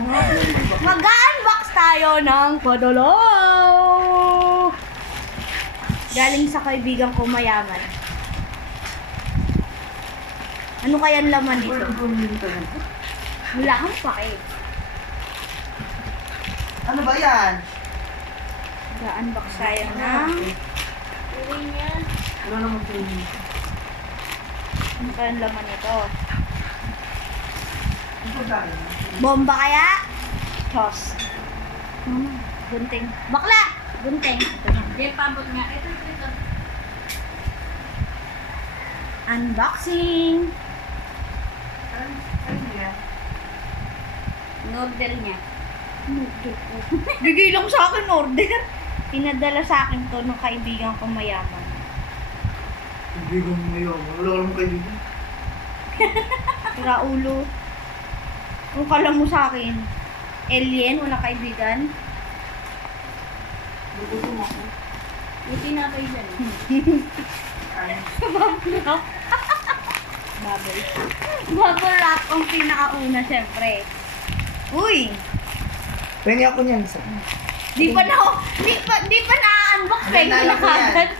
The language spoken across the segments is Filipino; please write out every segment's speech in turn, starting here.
Mag-unbox tayo ng padolo. Galing sa kaibigan ko mayaman. Ano kaya ang laman nito? Wala kang pake. Ano ba yan? Mag-unbox tayo ng... Ano naman ito? Ano kaya ang laman nito? Ano ba yan? Bomba kaya? Toss. Gunting. Bakla! Gunting. Ito na. Hindi, pabot nga. Ito. Unboxing. Ano yan? In-order niya. Bigay lang sa akin order. Pinadala sa akin to ng kaibigan ko mayaman. Kaibigan mo ngayon. Wala ka naman kaibigan. Tira ulo. Kung kala mo sa akin, alien, wala kaibigan. Gugutom ako. Buti na kayo dyan. Bubble. Bubble wrap ang pinakauna, syempre. Uy! Pengi ako niyan. Isa. Di pa na-unbox, pengi na Nalala ko yan. kagad.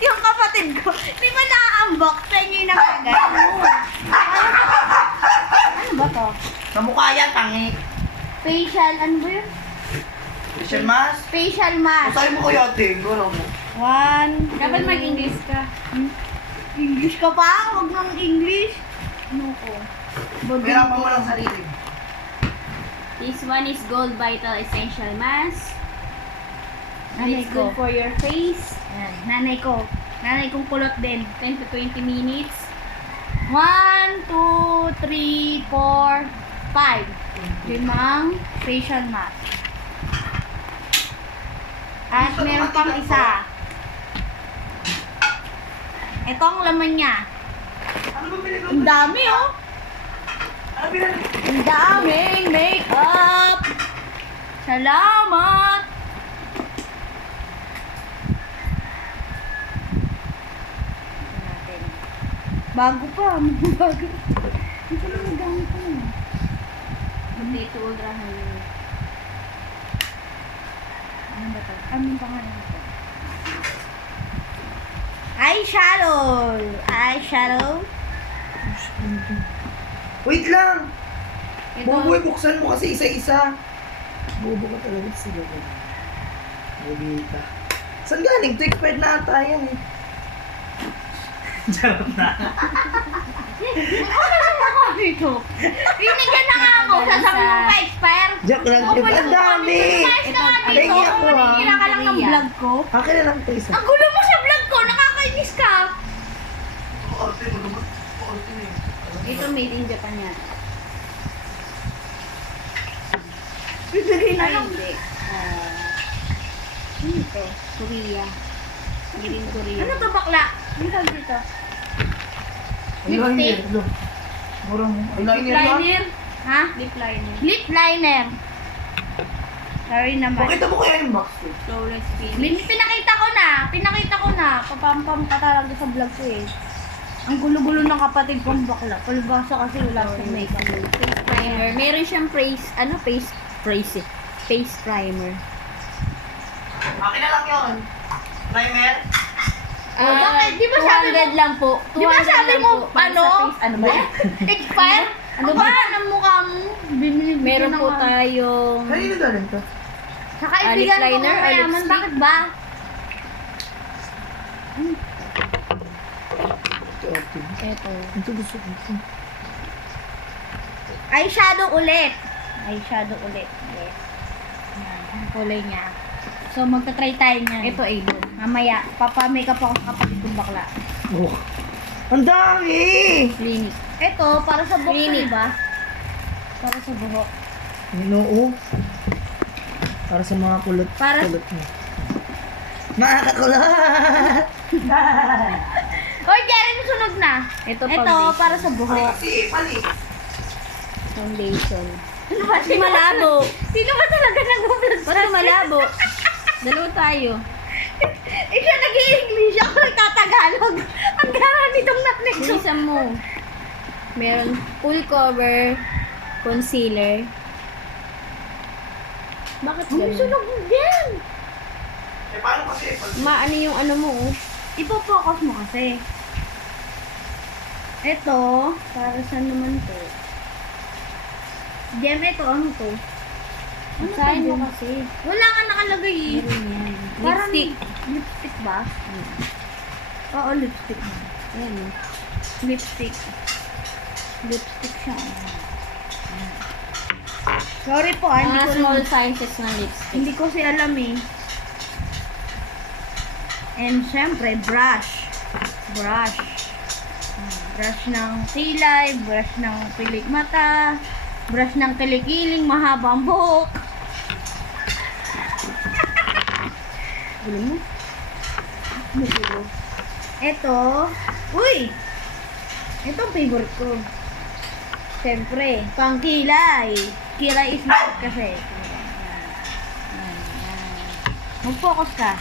Yung kapatid ko, di pa na-unbox, pengi na kagad. Ano ba to? Sa mukha yan, tangi. Facial, ano ba yun? Christian Mas. Facial mask. Masaya mo kaya, ate. Gano'n mo. One, Dapat mag-English ka. English ka pa? Huwag ng English. Ano ko? Pirapan mo lang sarili. This one is Gold Vital Essential Mask. And Nanay it's ko. good for your face. Yan, nanay ko. Nanay kong kulot din. 10 to 20 minutes. 1, 2, 3, 4, 5. Limang facial mask. At meron pang isa. Ito ang laman niya. Ano ba pinagawa? Ang dami oh. Ano pinagawa? Ang daming makeup. Salamat. Ito natin. Bago pa. Bago. Ito lang ang dami pa. Potato udrahan. Ano ba ito? Ano yung pangalan nito? Eyeshadow! Eyeshadow? Wait lang! Ito, Boboy, buksan mo kasi isa-isa. Bobo ka talaga sila ko. Bobita. Saan galing? Ito expired na ata yan eh. Charot na. Ano dito? Binigyan na nga ako. Sasabi mo pa expire. Joke lang. Oh, Ang dami! Ayos na nga dito. Thank you ako, ah. Manihila ka lang ng vlog ko. Akin na lang ito isa. Ang gulo mo sa vlog ko. Nakakainis ka. ito made in Japan yan. Bibigay na Ay, lang. hindi. Ano ito? Korea. Made in Korea. Ano to bakla? Ano tawag dito? Lipstick. Murang eyeliner ba? Liner. Ha? Lip liner. Lip liner. Sorry naman. Pakita mo kaya yung box ko. Flawless finish. Pinakita ko na. Pinakita ko na. Papampam ka talaga sa vlog ko eh. Ang gulo-gulo ng kapatid kong bakla. Palibasa kasi wala sa makeup. Face primer. Meron siyang face primer. Akin na lang yun. Primer? Oh, bakit? Di ba sabi mo- 200 lang po. Di ba 200 sabi lang mo, po. Para ano? sa face. Ano ba yan? Expire? Ano ba? Ang mukha mo? Bibili Meron po tayong Kanino galing to? Sa kaibigan ko liner, mayaman. lipstick. Bakit ba? eto. Ito gusto ko. Eyeshadow ulit. Eyeshadow ulit. Yes. Yan. Ang kulay niya. So, magta-try tayo niyan. Ito ay good. Mamaya, papa-makeup ako sa kapatid kong bakla. Oh. Ang dami! Clinic. Ito, para sa buhok, Clinic. diba? Para sa buhok. Ginoo. Para sa mga kulot. Para- Kulot mo. Makakakulat! Hoy, Jerry, sunod na. Ito, Ito, foundation. para sa buhok. Kasi, pali. Foundation. Ano ba? Kasi malabo. Sino ba talaga nag-vlog? Ba't malabo? Dalawa tayo. Siya nag-i-English, ako nagtatagalog. Ang gara nitong nanay ko. Bilisan mo. Meron full cover concealer. Bakit Ang ganun? sunog din! Eh, paano kasi? Maano yung ano mo, oh. Ipo-focus mo kasi. Ito, para saan naman to? Gem, ito, ano to? Ano Basahin to, mo Gem? kasi. Wala nga nakalagay eh. Meron yan. Parang Lipstick. Lipstick ba? Oo, lipstick. Ayan, oh. Lipstick. Lipstick siya. Sorry po, hindi Mga ko small sizes ng lipstick. Hindi ko si alam eh. And syempre, brush. Brush. Brush ng kilay, brush ng pilik mata, brush ng kilikiling, mahabang buhok. Gulo mo? Ito, uy! Ito ang favorite ko. Syempre, pang kilay. Kilay is not kasi. Yan. Mag-focus ka.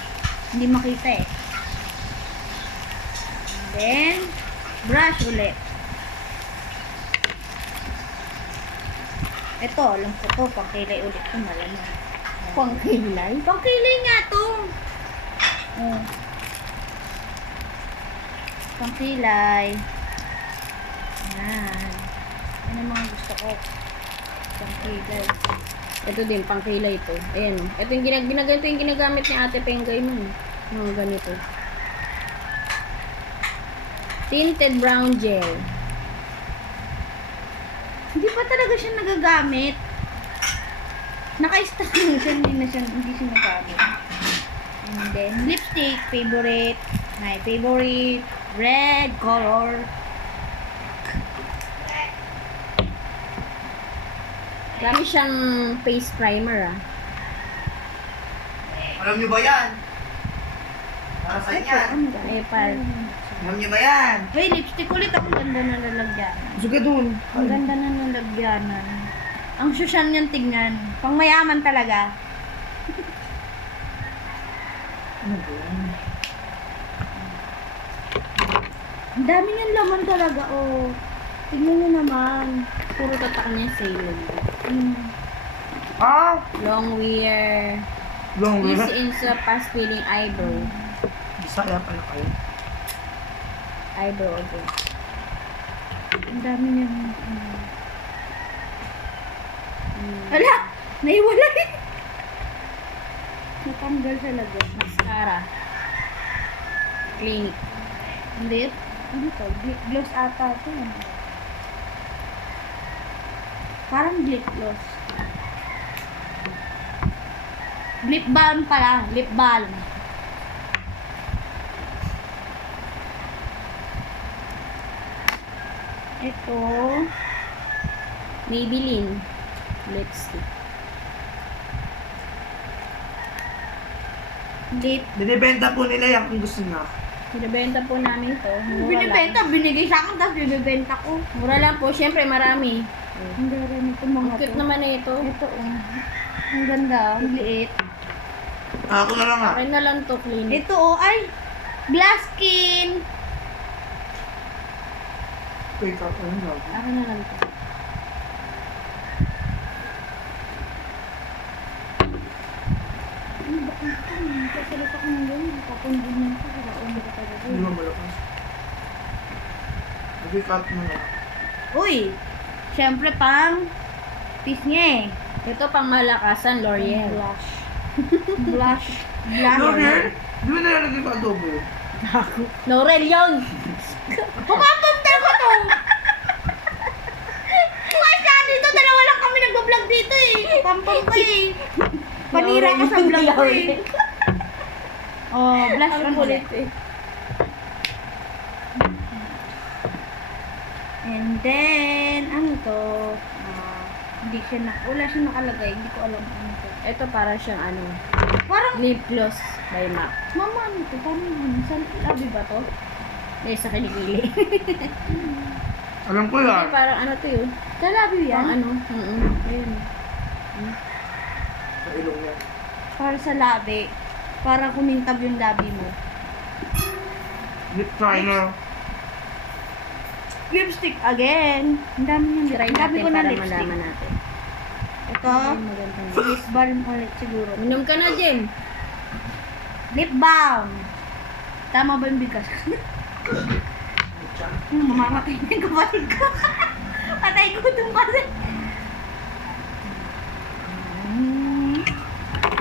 Hindi makita eh. And then, brush ulit. Ito, alam ko to, pang kilay ulit to, malamang. Pang kilay? Pang kilay nga to. Oh. Pang kilay. Yan. Yan ang mga gusto ko. Pang kilay. Ito din, pang kilay to. Ayan, oh. Ito yung ginagamit yung ginagamit ni Ate Pengay nun. Mga ganito. Tinted brown gel. Hindi pa talaga siya nagagamit. Naka-stack na siya, hindi siya nagamit. And then, lipstick, favorite. My favorite, red color. Marami siyang face primer, ah. Alam nyo ba yan? Para saan yan? Ano ba? Ay, pal. Alam nyo ba yan? Hey, lipstick ulit. Ang ganda na lalagyan. Sige dun. Ang ganda na nalagyanan. Ang social niyang tignan. Pang mayaman talaga. Ano ba yan? Ang dami niyang laman talaga, oh. Tignan niyo naman. Puro tatak niya sale. Ah! Long wear. Long way. Easy in sa fast filling eyebrow. Bisaya pala kayo. Eyebrow again. Ang dami niyang... Ala! Naiwalay! Natanggal sa lagyan. Mascara. Clinique. Lip? Ano to? Lip gloss ata ito. Parang lip gloss. Lip balm pala. Lip balm. Ito. Maybelline. Lipstick. Lip. Binibenta po nila yan kung gusto nyo. Binibenta po namin to. Mura Binibenta. Binigay sa akin tapos binibenta ko. lang. Mura lang po. Siyempre marami. Ang ganda nito mga Ang cute to. naman na ito. Ito oh. Ang ganda. Ang liit. Ako na lang ah. Akin na lang to, Clinique. Ito oh. Ay! Glass skin. Wake up. Ano na? Akin na lang to. Ano ba ito? Kasalita ko ng ganyan. Kapundin niya ko. Kakaon ko talaga. Hindi mo malakas. Wake up mo na. Uy! Siyempre pang piece niya eh. Ito pang malakasan, L'Oreal. Blush. Blush. Blush. L'Oreal? Di ba nalalagay pa adobo? L'Oreal yun! Pumapunta ko to! Ay, sa dito, dalawa lang kami nagbablog dito eh. Pampam ko eh. Panira ka sa vlog ko eh. Oh, blush Ang on kulit ulit. eh. And then, ano to? Hindi siya wala siya nakalagay. Hindi ko alam ano to. Ito para siyang ano, Parang, lip gloss by MAC. mama, ano to? Parang, ano? Sa labi ba to? Eh, sa kilikili. Alam ko yan. Hindi, parang ano to yun. Sa labi Pang yan? ano, ayun. Sa ilong yan. Para sa labi. Para kumintab yung labi mo. Lip liner. Lipstick again. Ang dami niyang Try Ang dami natin ko na para lipstick. malaman natin. Ito, Maganda. lip balm ulit siguro. Minom ka na, Jem. Lip balm. Tama ba yung bigas? Mamamatay na yung kapatid ko. Patay ko itong kasi.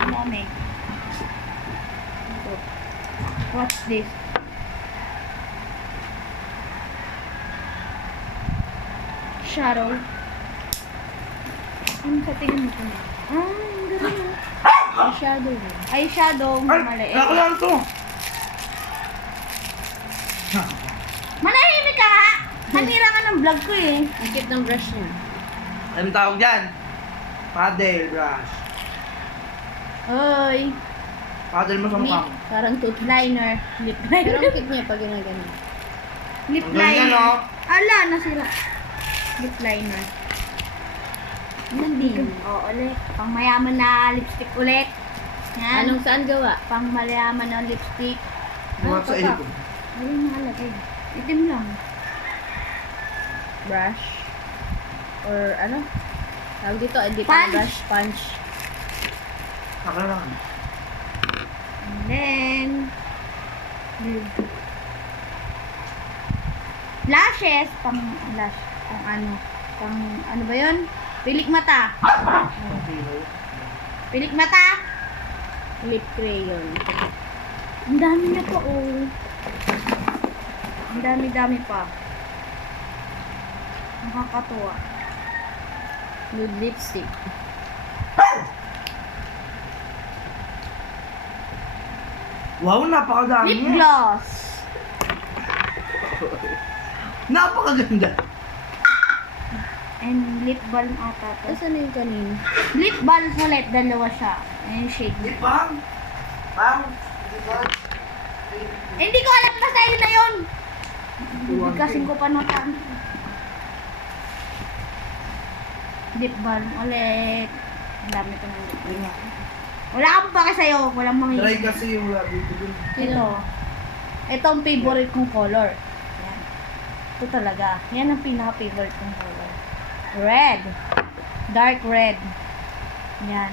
Lamig. What's this? Shadow. Ano sa tingin mo ko na? Ang ganda. Eyeshadow. Eyeshadow. Ay, Maliit. nakuha to. Manahimik ka ha! Nanira ka ng vlog ko eh. Ang cute ng brush niya. Anong tawag dyan? Paddle brush. Oy. Paddle mo sa mukha Lip mo. Parang tooth. liner. Lip Pero liner. ang cute niya pag ginagano. Lip Ang ganda, liner. no? Ala, nasira. Lip liner. Nandito. Oo, ulit. Pang mayaman na lipstick ulit. Yan. Anong saan gawa? Pang mayaman na lipstick. Buhat sa Ano, ilip ko. Ayun nakalagay. Itim lang. Brush. Or ano? Tawag dito, hindi pa Punch. brush. Punch. Saka lang. And then, lashes, pang lash, pang ano ba yun? Pilik mata. Pilik mata. Lip crayon. Ang dami na pa, oh. Ang dami-dami pa. Nakakatuwa. Nude lipstick. Wow, napakadami Lip niya. gloss. Napakaganda. And lip balm ata to. Asan na yung kanina? Lip balm ulit, dalawa siya. And shade. Di bang? Bang? Di ba? Hindi ko alam basta yun na yun. Bigkasin ko pa ng lip balm ulit. Ang dami ko ng lip balm. Wala akong pake sa'yo. Walang mga Dry kasi yung wala dito dun. Ito. Ito ang favorite kong color. Yan. Ito talaga. Yan ang pinaka-favorite kong color. Red. Dark red. Yan.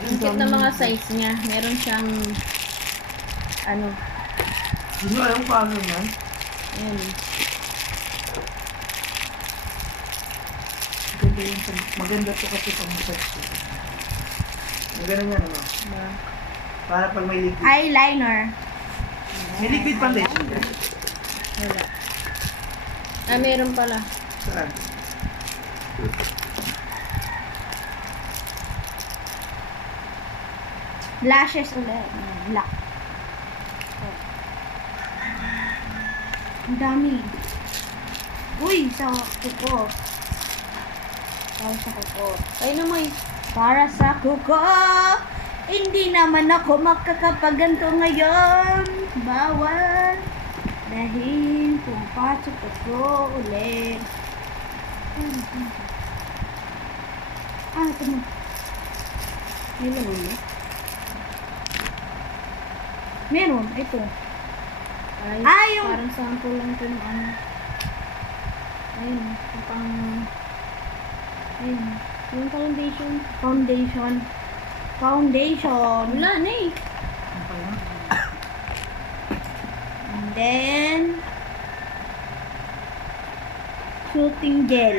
Ang cute na mga size niya. Meron siyang ano, Hindi mo alam paano yan. ayun. Maganda yun. Maganda to kasi pang massage ko. Maganda yan ano. Diba? Para pag may liquid. Eyeliner. May liquid foundation. Wala. Ah, meron pala. Saan? Lashes ulit. Black. Ang dami. Uy, sa kuko. Para sa kuko. Ay naman. Para sa kuko. Hindi naman ako makakapaganto ngayon. Bawal. Dahil pumapasok ako ulit. Ito mo. Yun naman mo. Meron. Ito. Ay, yung- parang sample lang ito ng ano. Ayun, yung pang... Ayun, yung foundation. Foundation. Foundation. Wala na eh. Ano pa yan? And then, shooting gel.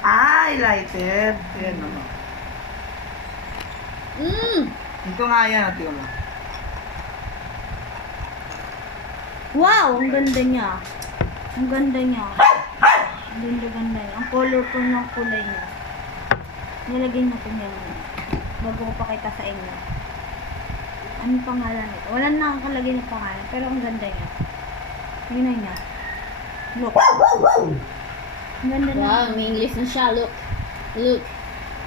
Highlighted. Ayan ano. Ito nga yan. Tingnan mo. Wow, ang ganda niya. Ang ganda niya. Ang ganda niya. Ang colorful ng kulay niya. Nilagay natin yan. Bago ko pakita sa inyo. Anong pangalan nito? Wala na akong kalagay ng pangalan. Pero ang ganda niya. Tingnan niya. Look. Ang ganda na. Wow, may English na siya. Look. Look.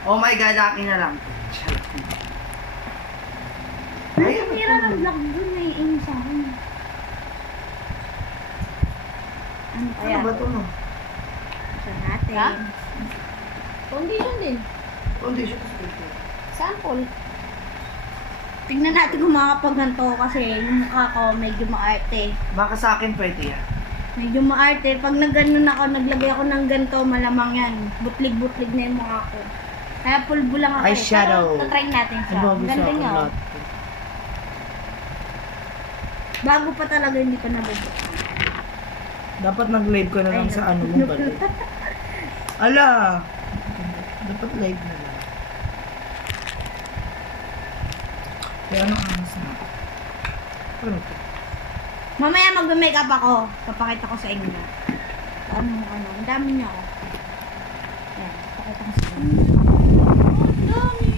Oh my God, akin na lang. Ay, ang hira ng vlog dun. Naiinis sa akin. Ano Ano kaya? ba ito no? Sa natin. Ha? Foundation din. Foundation kasi ito. Sample. Tingnan natin kung makakapagganto kasi yung mukha ko medyo maarte. Baka sa akin pwede yan. Medyo maarte. Pag nagganon ako, naglagay ako ng ganto, malamang yan. Butlig-butlig na yung mukha ko. Kaya pulbo lang ako. Eyeshadow. Pero tatry natin siya. Bago Ang sa ganda akin niya. oh. lahat. Bago pa talaga, hindi pa nabubuk. Dapat nag-live ka na lang Ay, sa ano mong balik. Ala! Dapat live na lang. Kaya ano angas na? Ano to? Mamaya mag-makeup ako. Papakita ko sa inyo. Ano, ang dami niya ako. Ayan, papakita ko sa inyo. Ang dami!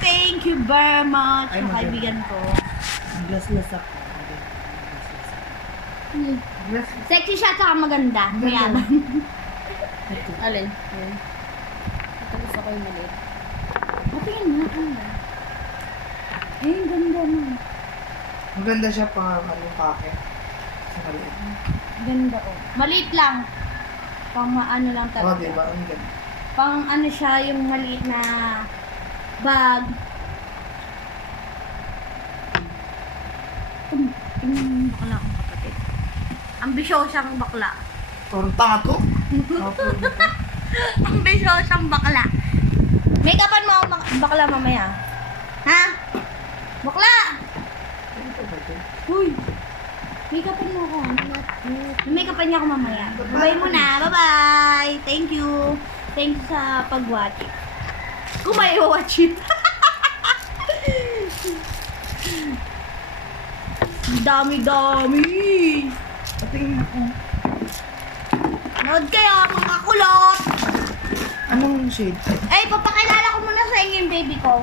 Thank you very much Ay, sa maganda. kaibigan ko. Glas-las ako. Glas. Sexy siya at saka maganda. Mayaman. Alin? Yun. Ito gusto ko yung maliit. Patingin mo. Eh, ang ganda mo. Maganda siya pang ano kake. Sa maliit. Ganda oh. Maliit lang. Pang maano lang Oo, talaga. diba? Ang ganda. Pang ano siya, yung maliit na bag. Tingnan mo yung bakla kong kapatid. Ambisyosang bakla. Parang tanga to. Ambisyosang bakla. Make-upan mo ako bakla mamaya. Ha? Bakla! Uy! Make-upan mo ako. Make-upan niya ako mamaya. Bye muna. Bye-bye! Thank you. Thank you sa pag-watch. Kung may watch it. Dami-dami! Patingin ako. Nood kayo, mga kulot! Anong shade? Ay, papakilala ko muna sa inyo yung baby ko.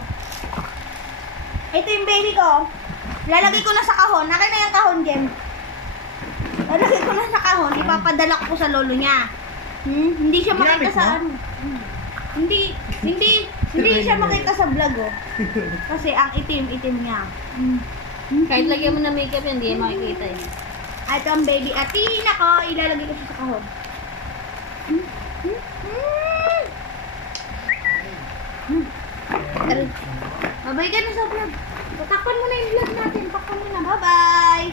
Ito yung baby ko. Lalagay ko na sa kahon. Akin na yung kahon, Jem. Lalagay ko na sa kahon. Ipapadala ko sa lolo niya. Hindi siya makita Ginamit sa mo? ano. Hindi siya makita sa vlog, oh. Kasi ang itim niya. Kahit lagyan mo na makeup yan, hindi yan makikita eh. At ang baby Athena ko, ilalagay ko siya sa kahon. Babay ka na sa vlog. Takpan mo na yung vlog natin. Takpan mo na. Bye-bye!